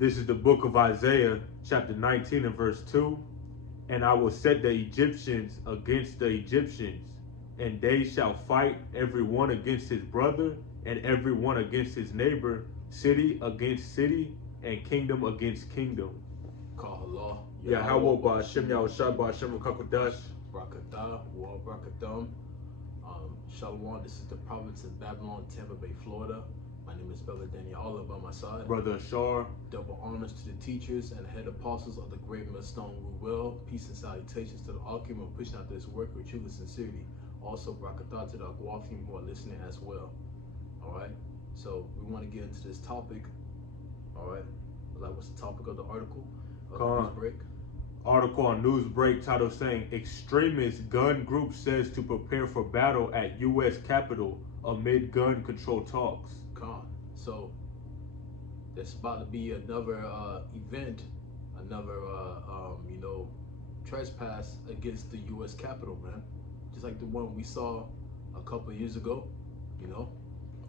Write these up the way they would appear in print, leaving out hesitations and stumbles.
This is the book of Isaiah, chapter 19 and verse 2. And I will set the Egyptians against the Egyptians, and they shall fight every one against his brother, and every one against his neighbor, city against city, and kingdom against kingdom. Kahala, Yahweh Ba'Shem Yahushua Ba'Shem Kakodash. Brakatah, Wa Brakatham. Shalom, this is the province of Babylon, Tampa Bay, Florida. My name is Brother Daniel, Allah by my side. Brother Ashar. Double honors to the teachers and head apostles of the great millstone we will. Peace and salutations to the Alchemy of pushing out this work with true sincerity. Also, Brakatah to the Akwafim who are listening as well. Alright, so we want to get into this topic. Alright, like what's the topic of the article? Newsbreak. Article on Newsbreak title saying Extremist gun group says to prepare for battle at U.S. Capitol amid gun control talks. So there's about to be another event, another trespass against the U.S. Capitol, man. Just like the one we saw a couple of years ago,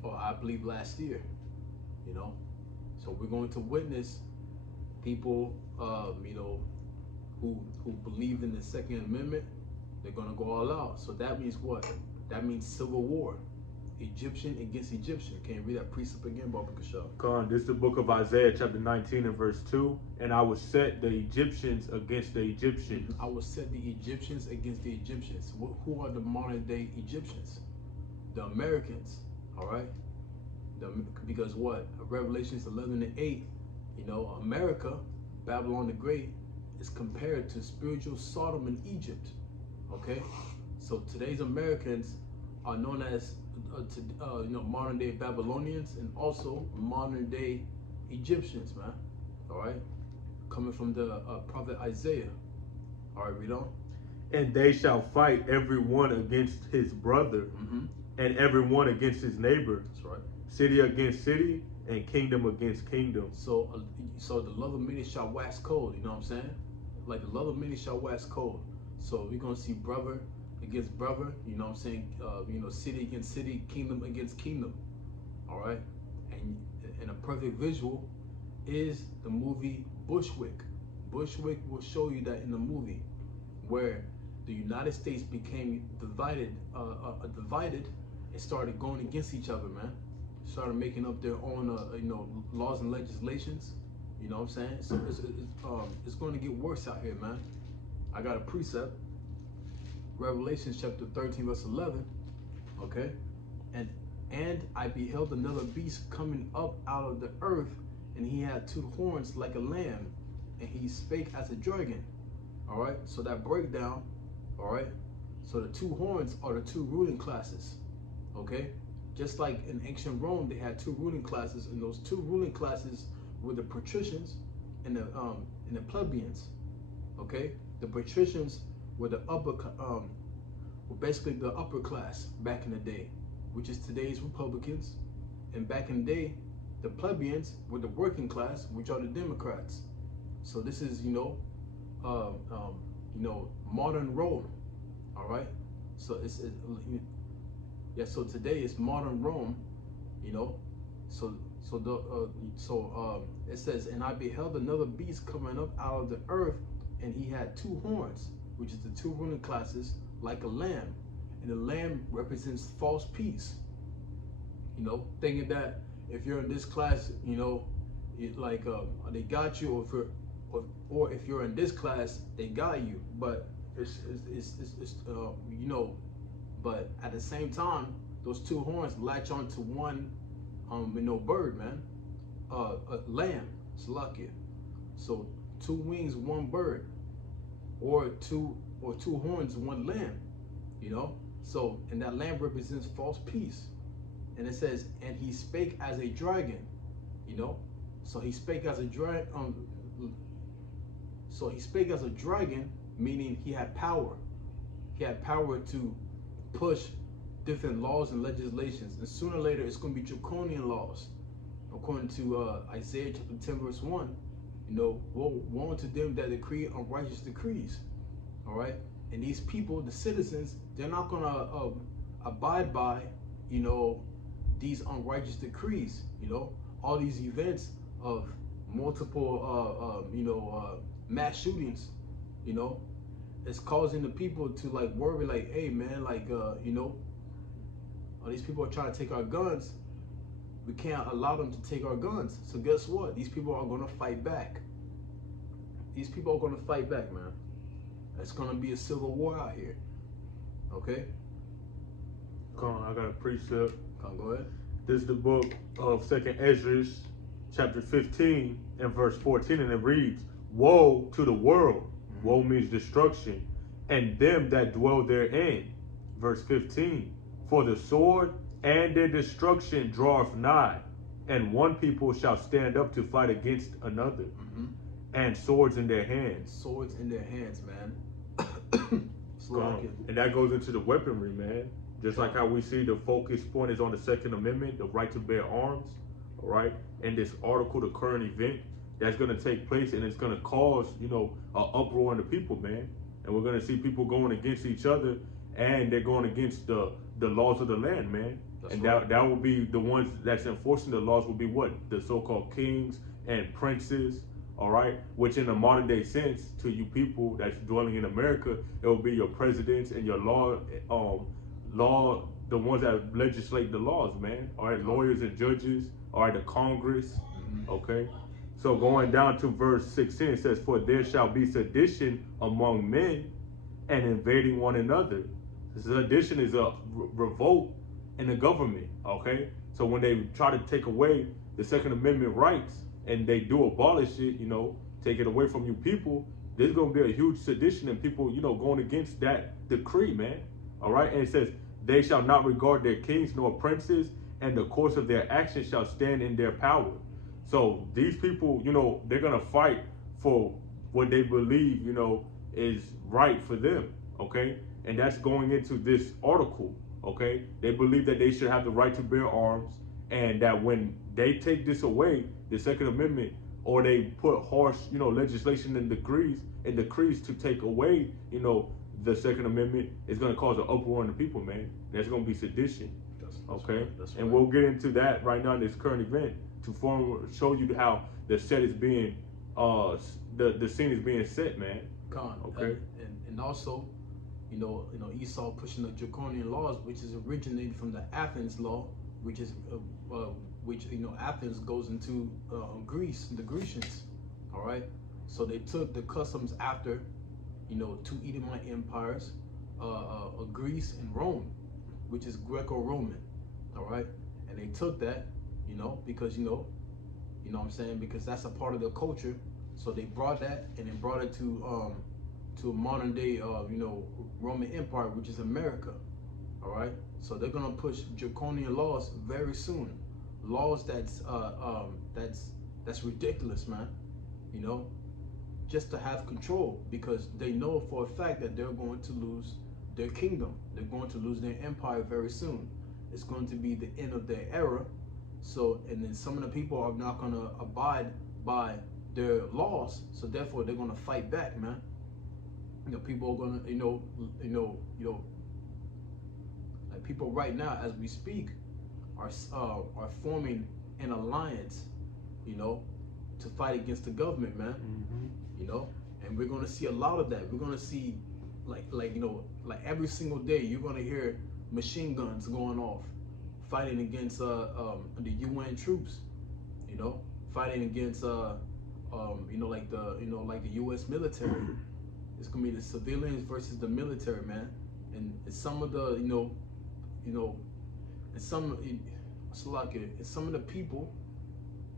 or I believe last year, So we're going to witness people, who believe in the Second Amendment. They're going to go all out. So that means what? That means civil war. Egyptian against Egyptian. Can you read that precept again, Baba Kashab? This is the book of Isaiah, chapter 19 and verse 2. And I will set the Egyptians against the Egyptians. I will set the Egyptians against the Egyptians. Who are the modern day Egyptians? The Americans, all right? Because what? Revelations 11 and 8, America, Babylon the Great, is compared to spiritual Sodom and Egypt, okay? So today's Americans are known as modern day Babylonians and also modern day Egyptians, man. All right, coming from the prophet Isaiah. All right, read on. And they shall fight every one against his brother, and every one against his neighbor. That's right. City against city, and kingdom against kingdom. So the love of many shall wax cold. You know what I'm saying? Like the love of many shall wax cold. So we're gonna see brother against brother, you know what I'm saying? City against city, kingdom against kingdom. All right, and a perfect visual is the movie Bushwick. Bushwick will show you that in the movie, where the United States became divided and started going against each other, man. Started making up their own, laws and legislations. You know what I'm saying? So it's going to get worse out here, man. I got a precept. Revelation chapter 13 verse 11, okay? And I beheld another beast coming up out of the earth, and he had two horns like a lamb, and he spake as a dragon. All right, so that breakdown, all right? So the two horns are the two ruling classes, okay? Just like in ancient Rome, they had two ruling classes, and those two ruling classes were the patricians and the plebeians, okay? The patricians were the basically the upper class back in the day, which is today's Republicans, and back in the day, the plebeians were the working class, which are the Democrats. So this is modern Rome, all right. So so today it's modern Rome, So it says, and I beheld another beast coming up out of the earth, and he had two horns, which is the two ruling classes, like a lamb, and the lamb represents false peace. Thinking that if you're in this class, they got you, or if you're in this class, they got you. But but at the same time, those two horns latch onto one, bird, man, a lamb, Salakia. So two wings, one bird, or two horns, one lamb, So, and that lamb represents false peace. And it says, and he spake as a dragon, So he spake as a dragon. So he spake as a dragon, meaning he had power. He had power to push different laws and legislations. And sooner or later, it's going to be draconian laws. According to Isaiah chapter 10, verse 1, woe to them that decree unrighteous decrees. All right. And these people, the citizens, they're not going to abide by, these unrighteous decrees. All these events of multiple mass shootings, you know, it's causing the people to like worry, like, hey man, like these people are trying to take our guns. We can't allow them to take our guns. So guess what? These people are gonna fight back. These people are gonna fight back, man. It's gonna be a civil war out here. Okay? Come on, I got a precept. Come, go ahead. This is the book of Second Ezra, chapter 15 and verse 14, and it reads, "Woe to the world." Woe means destruction, and them that dwell therein. Verse 15, "For the sword and their destruction draweth nigh, and one people shall stand up to fight against another, and swords in their hands." Swords in their hands, man. And that goes into the weaponry, man. Just like how we see the focus point is on the Second Amendment, the right to bear arms, all right? And this article, the current event that's going to take place, and it's going to cause, an uproar in the people, man. And we're going to see people going against each other, and they're going against the laws of the land, man. That's and right. that will be the ones that's enforcing the laws will be what? The so-called kings and princes, all right? Which in a modern day sense, to you people that's dwelling in America, it will be your presidents and your the ones that legislate the laws, man. All right, lawyers and judges, all right, the Congress, okay? So going down to verse 16, it says, "For there shall be sedition among men and invading one another." Sedition is a revolt in the government, okay? So when they try to take away the Second Amendment rights and they do abolish it, take it away from you people, there's going to be a huge sedition and people, going against that decree, man. All right, and it says, "They shall not regard their kings nor princes, and the course of their actions shall stand in their power." So these people, they're going to fight for what they believe, is right for them, okay? And that's going into this article, okay? They believe that they should have the right to bear arms, and that when they take this away, the Second Amendment, or they put harsh, legislation and decrees to take away, the Second Amendment, is going to cause an uproar in the people, man. There's going to be sedition, okay? That's and we'll get into that right now in this current event to show you how the set is being, the scene is being set, man. Okay. And also, Esau pushing the draconian laws, which is originated from the Athens law, which Athens goes into Greece, the Grecians. All right. So they took the customs after, two Edomite empires, Greece and Rome, which is Greco-Roman. All right. And they took that, because what I'm saying, because that's a part of their culture. So they brought that and they brought it to modern day, Roman Empire, which is America. All right. So they're gonna push draconian laws very soon, laws that's ridiculous, man. Just to have control, because they know for a fact that they're going to lose their kingdom. They're going to lose their empire very soon. It's going to be the end of their era. So, and then some of the people are not going to abide by their laws. So therefore, they're going to fight back, man. People are going to, like people right now, as we speak, are forming an alliance, to fight against the government, man. And we're going to see a lot of that. We're going to see, like every single day, you're going to hear machine guns going off, fighting against the UN troops, fighting against like the US military. It's gonna be the civilians versus the military, man. And some of the some of the people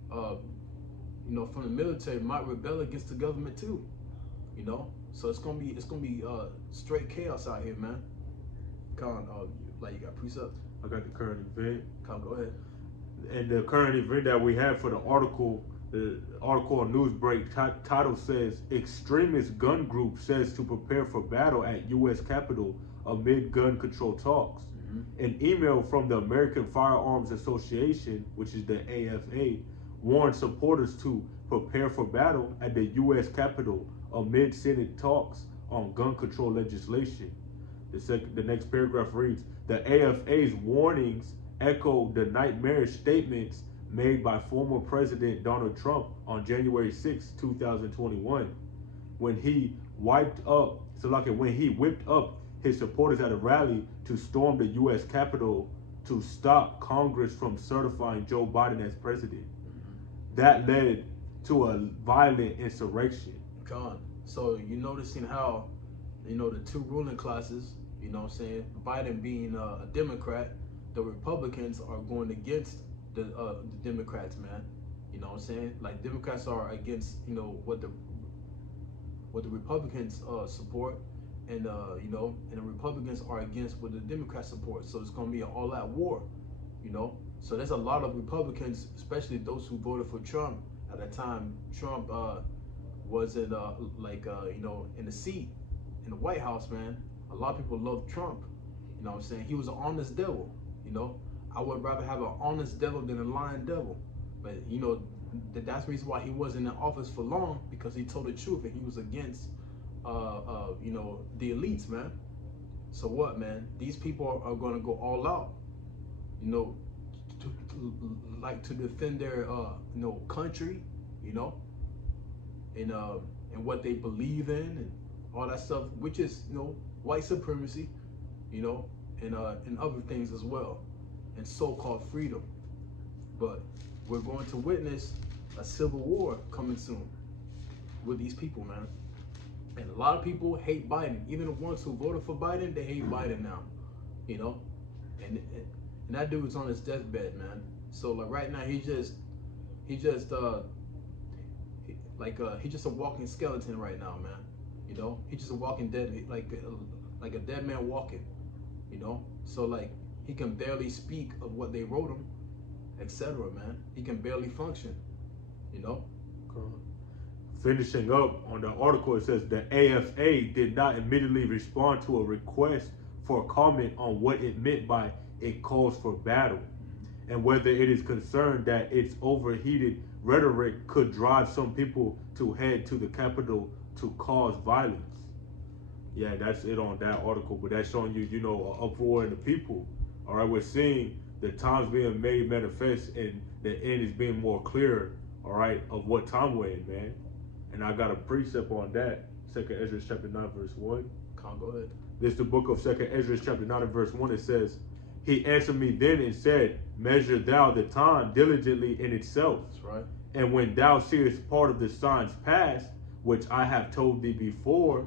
from the military might rebel against the government too, so it's gonna be straight chaos out here, man. Like you got precepts. I got the current event. Go ahead. And the current event that we have for the article on Newsbreak title says, "Extremist gun group says to prepare for battle at U.S. Capitol amid gun control talks." An email from the American Firearms Association, which is the AFA, warned supporters to prepare for battle at the U.S. Capitol amid Senate talks on gun control legislation. The next paragraph reads, "The AFA's warnings echo the nightmarish statements made by former President Donald Trump on January 6, 2021, when he when he whipped up his supporters at a rally to storm the U.S. Capitol to stop Congress from certifying Joe Biden as president. That led to a violent insurrection. Con. So you noticing how, the two ruling classes, what I'm saying, Biden being a Democrat, the Republicans are going against the Democrats, man. You know what I'm saying? Like, Democrats are against, what the Republicans support, and and the Republicans are against what the Democrats support. So it's going to be an all-out war, So there's a lot of Republicans, especially those who voted for Trump at the time Trump was in in the seat in the White House, man. A lot of people love Trump. You know what I'm saying? He was an honest devil. I would rather have an honest devil than a lying devil. But that's the reason why he wasn't in office for long, because he told the truth and he was against the elites, man. So what, man? These people are going to go all out, to defend their country, and what they believe in and all that stuff, which is white supremacy, and other things as well, and so-called freedom. But we're going to witness a civil war coming soon with these people, man. And a lot of people hate Biden. Even the ones who voted for Biden, they hate Biden now, and that dude's on his deathbed, man. So like right now, he's just he's just a walking skeleton right now, man. He's just a walking dead, like a dead man walking, So like he can barely speak of what they wrote him, etc. Man, he can barely function, Finishing up on the article, it says the AFA did not immediately respond to a request for comment on what it meant by it calls for battle, and whether it is concerned that its overheated rhetoric could drive some people to head to the Capitol to cause violence. Yeah, that's it on that article, but that's showing you, an uproar in the people. All right, we're seeing the times being made manifest and the end is being more clear, all right, of what time we're in, man. And I got a precept on that. 2nd Ezra chapter 9, verse 1. Go ahead. This is the book of 2nd Ezra chapter 9 and verse 1. It says, he answered me then and said, measure thou the time diligently in itself. That's right. And when thou seest part of the signs past, which I have told thee before,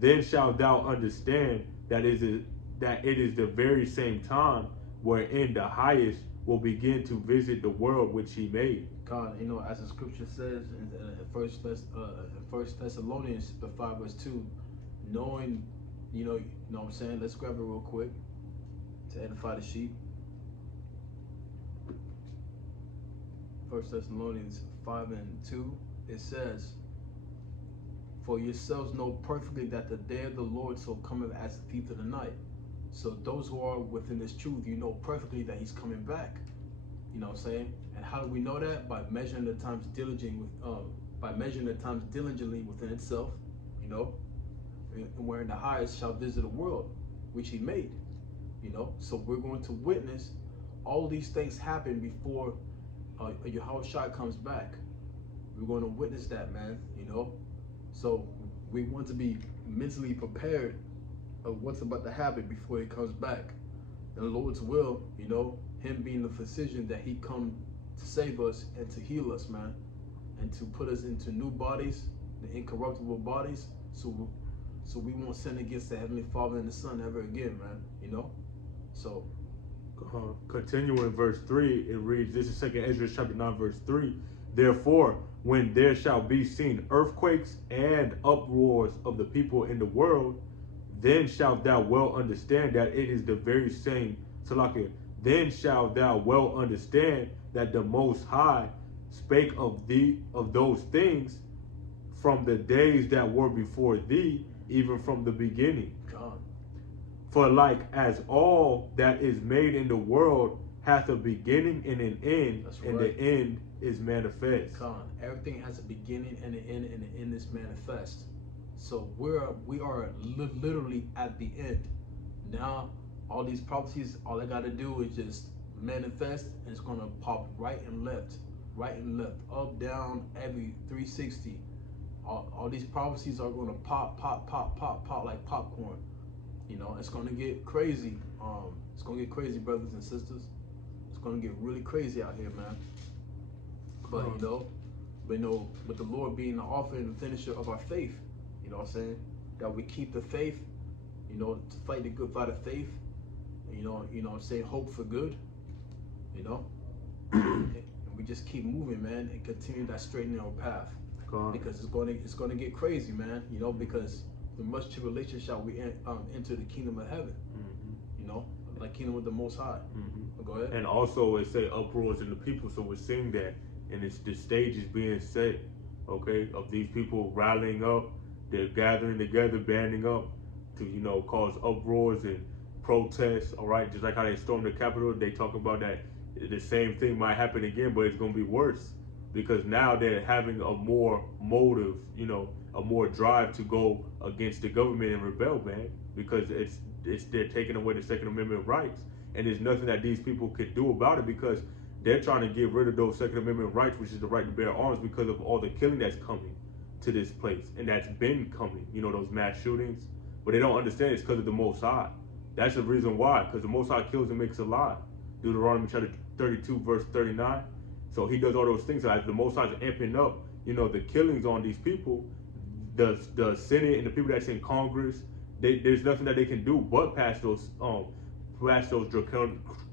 then shalt thou understand that it is the very same time wherein the highest will begin to visit the world which he made. God, as the scripture says in First Thessalonians 5 verse 2, knowing, you know what I'm saying? Let's grab it real quick to edify the sheep. 1 Thessalonians 5 and 2, it says, for yourselves know perfectly that the day of the Lord so cometh as a thief of the night. So those who are within this truth, you know perfectly that he's coming back. You know what I'm saying? And how do we know that? By measuring the times diligently within itself, and wherein the highest shall visit the world which he made. So we're going to witness all these things happen before Yahushua comes back. We're going to witness that, man. So we want to be mentally prepared of what's about to happen before he comes back. And the Lord's will, him being the physician, that he come to save us and to heal us, man, and to put us into new bodies, the incorruptible bodies, so we won't sin against the Heavenly Father and the Son ever again, man. So continuing verse 3, it reads, this is 2nd Ezra chapter 9 verse 3, therefore when there shall be seen earthquakes and uproars of the people in the world, then shalt thou well understand that it is the very same. Salakia, then shalt thou well understand that the Most High spake of those things from the days that were before thee, even from the beginning. God. For like as all that is made in the world hath a beginning and an end, and the end is manifest. God. Everything has a beginning and an end, and the end is manifest. So we are literally at the end. Now, all these prophecies, all I got to do is just manifest, and it's gonna pop right and left, up, down, every 360. All these prophecies are gonna pop like popcorn. You know, it's gonna get crazy. It's gonna get crazy, brothers and sisters. It's gonna get really crazy out here, man. But but the Lord being the author and the finisher of our faith, you know what I'm saying? That we keep the faith, you know, to fight the good fight of faith. You know what I'm saying? Hope for good, you know. And we just keep moving, man, and continue that straight and narrow path. Because it's gonna get crazy, man. You know, because with much tribulation shall we enter the kingdom of heaven. You know, like kingdom with the Most High. Go ahead. And also it say uproars in the people, so we're seeing that, and it's the stage is being set, okay, of these people rallying up, they're gathering together, banding up to, you know, cause uproars and protests. All right, just like how they stormed the Capitol, they talk about that the same thing might happen again, but it's gonna be worse. Because now they're having a more motive, you know, a more drive to go against the government and rebel, man. Because they're taking away the Second Amendment rights, and there's nothing that these people could do about it because they're trying to get rid of those Second Amendment rights, which is the right to bear arms, because of all the killing that's coming to this place, and that's been coming. You know, those mass shootings, but they don't understand it's because of the Most High. That's the reason why, because the Most High kills and makes alive. Deuteronomy chapter 32, verse 39. So he does all those things. So as the Most High is amping up, you know, the killings on these people, the Senate and the people that's in Congress, there's nothing that they can do but pass those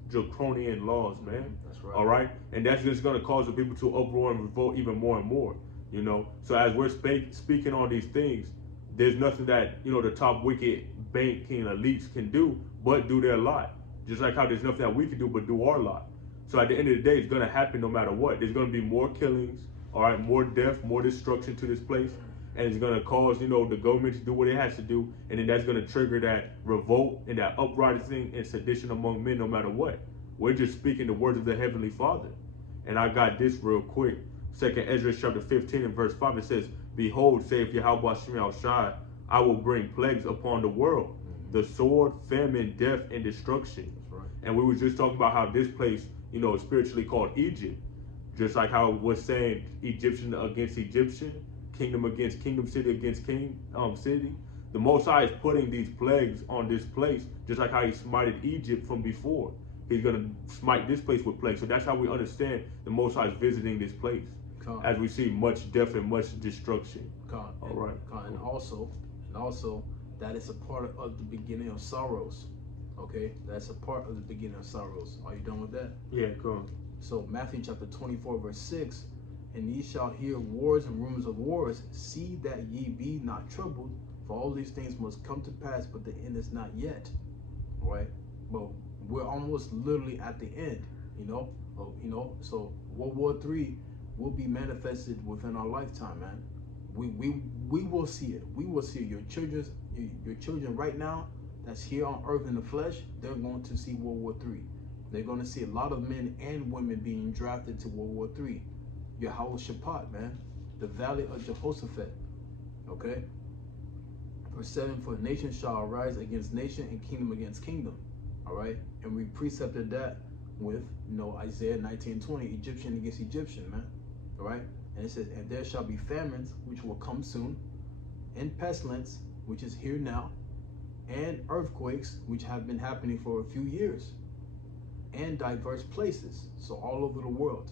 draconian laws, man. That's right. All right, and that's just going to cause the people to uproar and revolt even more and more. You know, so as we're speaking on these things, there's nothing that, you know, the top wicked banking elites can do but do their lot. Just like how there's nothing that we can do but do our lot. So at the end of the day, it's going to happen no matter what. There's going to be more killings, all right, more death, more destruction to this place. And it's going to cause, you know, the government to do what it has to do. And then that's going to trigger that revolt and that uprising and sedition among men no matter what. We're just speaking the words of the Heavenly Father. And I got this real quick. 2nd Ezra chapter 15 and verse 5, it says, "Behold, saith Yahweh Shem Shai, I will bring plagues upon the world, the sword, famine, death, and destruction." That's right. And we were just talking about how this place, you know, is spiritually called Egypt. Just like how it was saying Egyptian against Egyptian, kingdom against kingdom, city against city. The Most High is putting these plagues on this place, just like how he smited Egypt from before. He's going to smite this place with plagues. So that's how we understand the Most High is visiting this place. As we see much death and much destruction. All right. And also, that is a part of the beginning of sorrows. Okay, that's a part of the beginning of sorrows. Are you done with that? Yeah, come. So Matthew chapter 24 verse 6, "And ye shall hear wars and rumors of wars. See that ye be not troubled, for all these things must come to pass, but the end is not yet." All right, but we're almost literally at the end. So World War III will be manifested within our lifetime, man. We will see it. We will see it. Your children right now that's here on earth in the flesh, they're going to see World War III. They're going to see a lot of men and women being drafted to World War III. Yehoshaphat, man, the valley of Jehoshaphat. Okay. Verse 7, "For nation shall arise against nation and kingdom against kingdom." All right, and we precepted that with, you know, Isaiah 19:20, Egyptian against Egyptian, man. All right, and it says, "And there shall be famines which will come soon, and pestilence which is here now, and earthquakes which have been happening for a few years, and diverse places." So all over the world.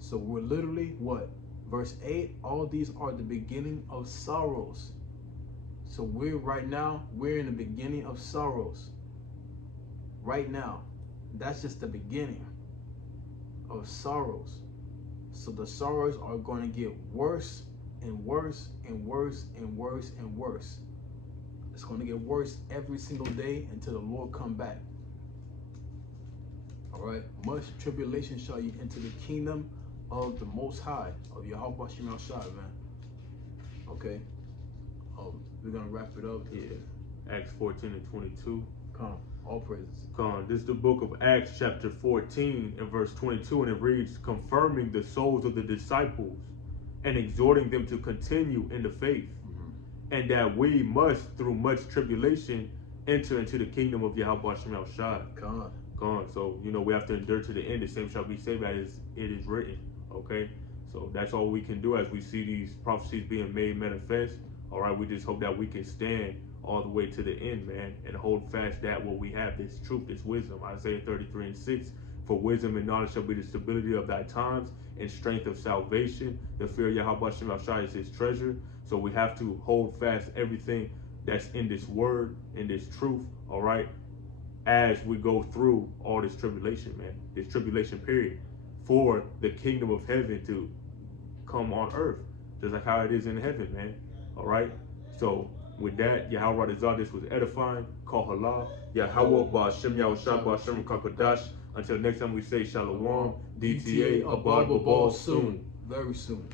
So we're literally what? Verse 8, all these are the beginning of sorrows. So we're in the beginning of sorrows. Right now. That's just the beginning of sorrows. So the sorrows are going to get worse and worse and worse and worse and worse. It's going to get worse every single day until the Lord come back. All right. Much tribulation shall you enter the kingdom of the Most High, of Yahweh Shem Shai, man. Okay. We're going to wrap it up. Yeah. Acts 14 and 22. Come. All praises. This is the book of Acts chapter 14 and verse 22, and it reads, "Confirming the souls of the disciples and exhorting them to continue in the faith, and that we must, through much tribulation, enter into the kingdom of Yahweh Shem Shai." Gone. So, we have to endure to the end. The same shall be saved as it is written. Okay? So that's all we can do as we see these prophecies being made manifest. All right, we just hope that we can stand all the way to the end, man, and hold fast that what we have, this truth, this wisdom. Isaiah 33:6. For wisdom and knowledge shall be the stability of thy times and strength of salvation. The fear of Yahweh Shem Shai is his treasure. So we have to hold fast everything that's in this word, in this truth, all right, as we go through all this tribulation, man, this tribulation period, for the kingdom of heaven to come on earth, just like how it is in heaven, man. All right. So with that, Yahweh Razah, this was edifying. Call Allah. Yahweh Ba'ashem Yahushua Ba'ashem Kakadash. Until next time we say Shalom. DTA abad babal soon. Very soon.